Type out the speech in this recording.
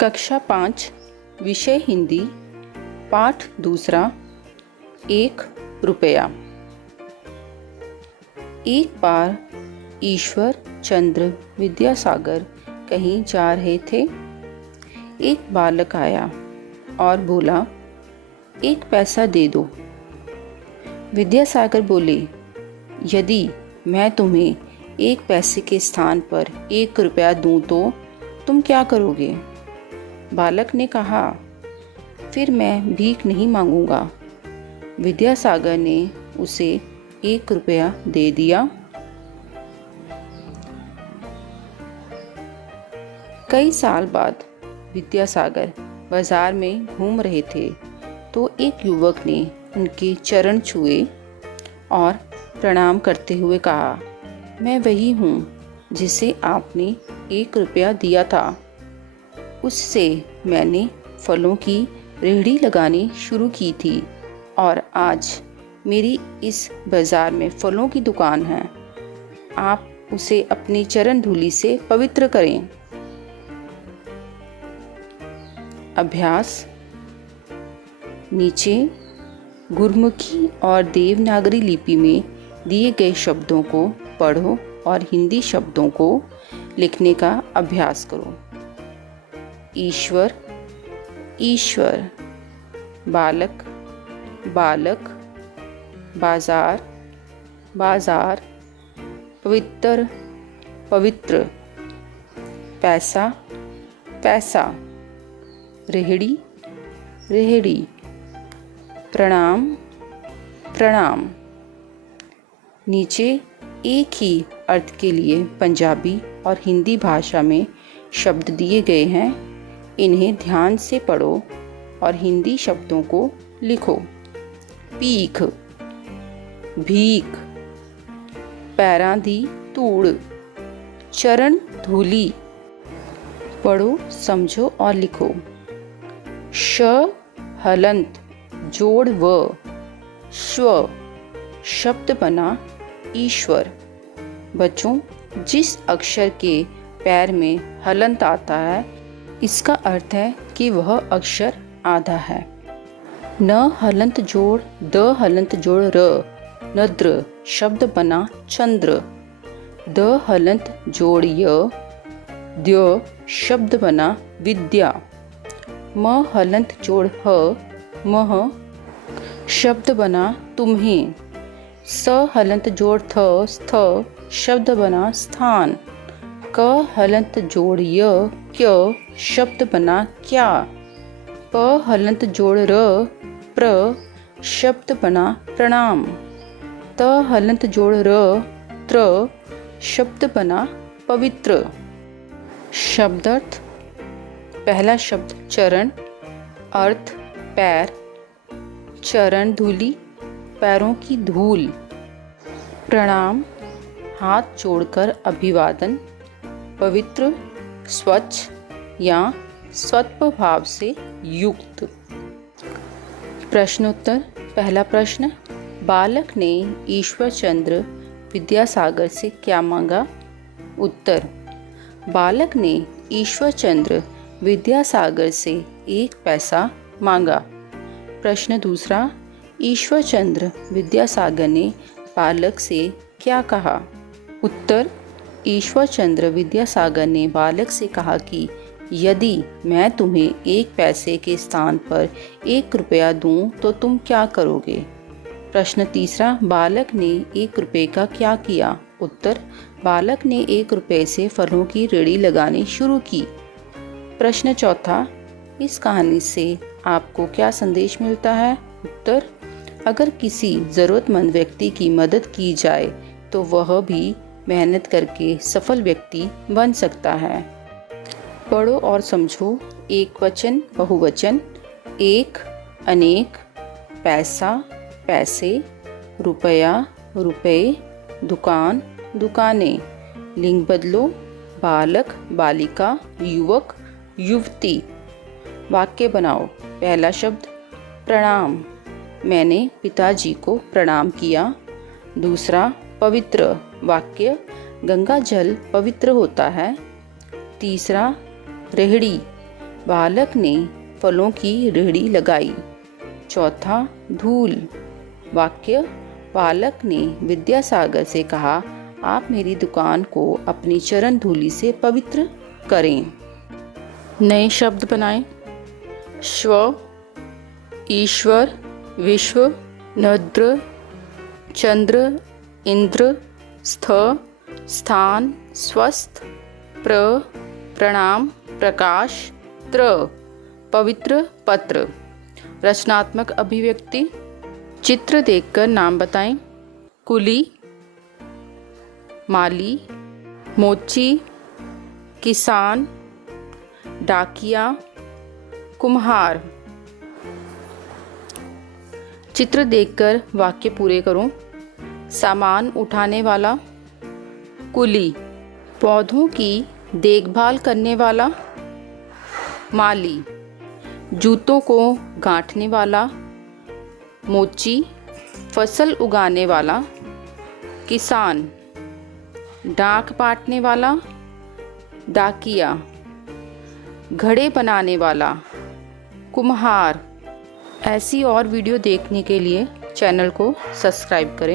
कक्षा 5 विषय हिंदी पाठ दूसरा 1 रुपया। एक बार ईश्वर चंद्र विद्यासागर कहीं जा रहे थे। एक बालक आया और बोला, 1 पैसा दे दो। विद्यासागर बोले, यदि मैं तुम्हें 1 पैसे के स्थान पर 1 रुपया दूं तो तुम क्या करोगे? बालक ने कहा, फिर मैं भीख नहीं मांगूंगा। विद्यासागर ने उसे 1 रुपया दे दिया। कई साल बाद विद्यासागर बाजार में घूम रहे थे तो एक युवक ने उनके चरण छुए और प्रणाम करते हुए कहा, मैं वही हूँ जिसे आपने 1 रुपया दिया था। उससे मैंने फलों की रेहड़ी लगानी शुरू की थी और आज मेरी इस बाजार में फलों की दुकान है। आप उसे अपनी चरण धूलि से पवित्र करें। अभ्यास। नीचे गुरमुखी और देवनागरी लिपि में दिए गए शब्दों को पढ़ो और हिंदी शब्दों को लिखने का अभ्यास करो। ईश्वर, ईश्वर। बालक, बालक। बाजार, बाजार। पवित्र, पवित्र। पैसा, पैसा। रेहड़ी, रेहड़ी। प्रणाम, प्रणाम। नीचे एक ही अर्थ के लिए पंजाबी और हिंदी भाषा में शब्द दिए गए हैं। इन्हें ध्यान से पढ़ो और हिंदी शब्दों को लिखो। भीख, भीख। पैरां दी धूड़, चरण धूली। पढ़ो, समझो और लिखो। श हलंत जोड़ व, स्व। शब्द बना ईश्वर। बच्चों, जिस अक्षर के पैर में हलंत आता है इसका अर्थ है कि वह अक्षर आधा है। न हलंत जोड़ द हलंत जोड़ र, नद्र। शब्द बना चंद्र। द हलंत जोड़ य, द्य। शब्द बना विद्या। म हलंत जोड़ ह, मह। शब्द बना तुम्हें। स हलंत जोड़ थ, स्थ। शब्द बना स्थान। क हलंत जोड़ य, क्य। शब्द बना क्या। प हलंत जोड़ र, प्र। शब्द बना प्रणाम। त हलंत जोड़ र, त्र। शब्द बना पवित्र। शब्दार्थ। पहला शब्द चरण, अर्थ पैर। चरण धूलि, पैरों की धूल। प्रणाम, हाथ जोड़कर अभिवादन। पवित्र, स्वच्छ या सत्व भाव से युक्त। प्रश्नोत्तर। पहला प्रश्न, बालक ने ईश्वर चंद्र विद्यासागर से क्या मांगा? उत्तर, बालक ने ईश्वर चंद्र विद्यासागर से 1 पैसा मांगा। प्रश्न दूसरा, ईश्वर चंद्र विद्यासागर ने बालक से क्या कहा? उत्तर, ईश्वर चंद्र विद्यासागर ने बालक से कहा कि यदि मैं तुम्हें 1 पैसे के स्थान पर 1 रुपया दूं तो तुम क्या करोगे? प्रश्न तीसरा, बालक ने 1 रुपये का क्या किया? उत्तर, बालक ने 1 रुपये से फलों की रेहड़ी लगानी शुरू की। प्रश्न चौथा, इस कहानी से आपको क्या संदेश मिलता है? उत्तर, अगर किसी ज़रूरतमंद व्यक्ति की मदद की जाए तो वह भी मेहनत करके सफल व्यक्ति बन सकता है। पढ़ो और समझो। एक वचन, बहुवचन। एक, अनेक। पैसा, पैसे। रुपया, रुपए। दुकान, दुकानें। लिंग बदलो, बालक, बालिका, युवक, युवती। वाक्य बनाओ। पहला शब्द, प्रणाम। मैंने पिताजी को प्रणाम किया। दूसरा, पवित्र। वाक्य, गंगा जल पवित्र होता है। तीसरा, रेहड़ी। बालक ने फलों की रेहड़ी लगाई। चौथा, धूल। वाक्य, बालक ने विद्यासागर से कहा, आप मेरी दुकान को अपनी चरण धूलि से पवित्र करें। नए शब्द बनाएं। स्व, ईश्वर, विश्व, नद्र, चंद्र, इंद्र, स्थ, स्थान, स्वस्थ, प्रणाम, प्रकाश, पवित्र, पत्र। रचनात्मक अभिव्यक्ति। चित्र देखकर नाम बताएं। कुली, माली, मोची, किसान, डाकिया, कुम्हार। चित्र देखकर वाक्य पूरे करो। सामान उठाने वाला, कुली। पौधों की देखभाल करने वाला, माली। जूतों को गांठने वाला, मोची। फसल उगाने वाला, किसान। डाक बांटने वाला, डाकिया। घड़े बनाने वाला, कुम्हार। ऐसी और वीडियो देखने के लिए चैनल को सब्सक्राइब करें।